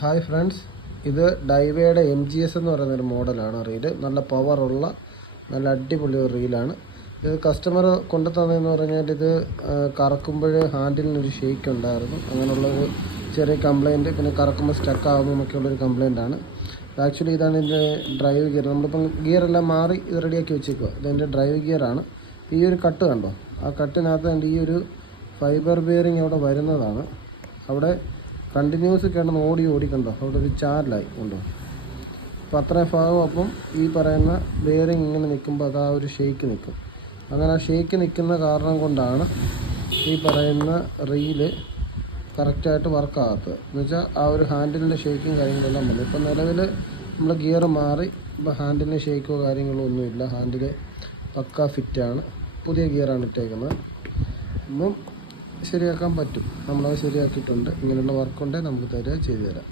Hi friends, ഇത് ഡൈവയുടെ MGS എന്ന് പറയുന്നൊരു മോഡലാണ് റീല്. നല്ല പവറുള്ള നല്ല അടിപൊളി ഒരു റീലാണ്. ഇത് കസ്റ്റമർ കൊണ്ടു തന്നതെന്ന് പറഞ്ഞാൽ ഇത് കറക്കുമ്പോൾ ഹാൻഡിലിനൊരു ഷേക്ക് ഉണ്ടായിരുന്നു. അങ്ങനെയുള്ളൊരു ചെറിയ കംപ്ലയിൻറ്റ്, പിന്നെ കറക്കുമ്പോൾ സ്റ്റക്ക് ആകുന്നതൊക്കെയുള്ളൊരു കംപ്ലയിൻ്റാണ്. ആക്ച്വലി ഇതാണ് ഇതിൻ്റെ ഡ്രൈവ് ഗിയർ. നമ്മളിപ്പം ഗിയറെല്ലാം മാറി ഇത് റെഡിയാക്കി വെച്ചേക്കുക. ഇതിൻ്റെ ഡ്രൈവ് ഗിയറാണ്. ഈ ഒരു കട്ട് കണ്ടോ, ആ കട്ടിനകത്ത് ഈ ഒരു ഫൈബർ ബെയറിങ് അവിടെ വരുന്നതാണ്. അവിടെ കണ്ടിന്യൂസ് കിടന്ന് ഓടിക്കണ്ടോ, അവിടെ ഒരു ചാരലായി ഉണ്ടോ. അപ്പോൾ അത്രയും ഭാഗം. അപ്പം ഈ പറയുന്ന ബെയറിങ് ഇങ്ങനെ നിൽക്കുമ്പോൾ അത് ആ ഒരു ഷേക്ക് നിൽക്കും. അങ്ങനെ ആ ഷേക്ക് നിൽക്കുന്ന കാരണം കൊണ്ടാണ് ഈ പറയുന്ന റീല് കറക്റ്റായിട്ട് വർക്കാകാത്തത്. എന്നുവെച്ചാൽ ആ ഒരു ഹാൻഡിലിൻ്റെ ഷേക്കും കാര്യങ്ങളെല്ലാം വന്നു. ഇപ്പം നിലവിൽ നമ്മൾ ഗിയർ മാറി, ഇപ്പോൾ ഹാൻഡിലിന് ഷേക്കോ കാര്യങ്ങളോ ഒന്നുമില്ല. ഹാൻഡിൽ പക്ക ഫിറ്റാണ്. പുതിയ ഗിയറാണ് ഇട്ടേക്കുന്നത്. അപ്പം ശരിയാക്കാൻ പറ്റും. നമ്മളത് ശരിയാക്കിയിട്ടുണ്ട്. ഇങ്ങനെയുള്ള വർക്കുണ്ടെങ്കിൽ നമുക്ക് ചെയ്തു തരാം.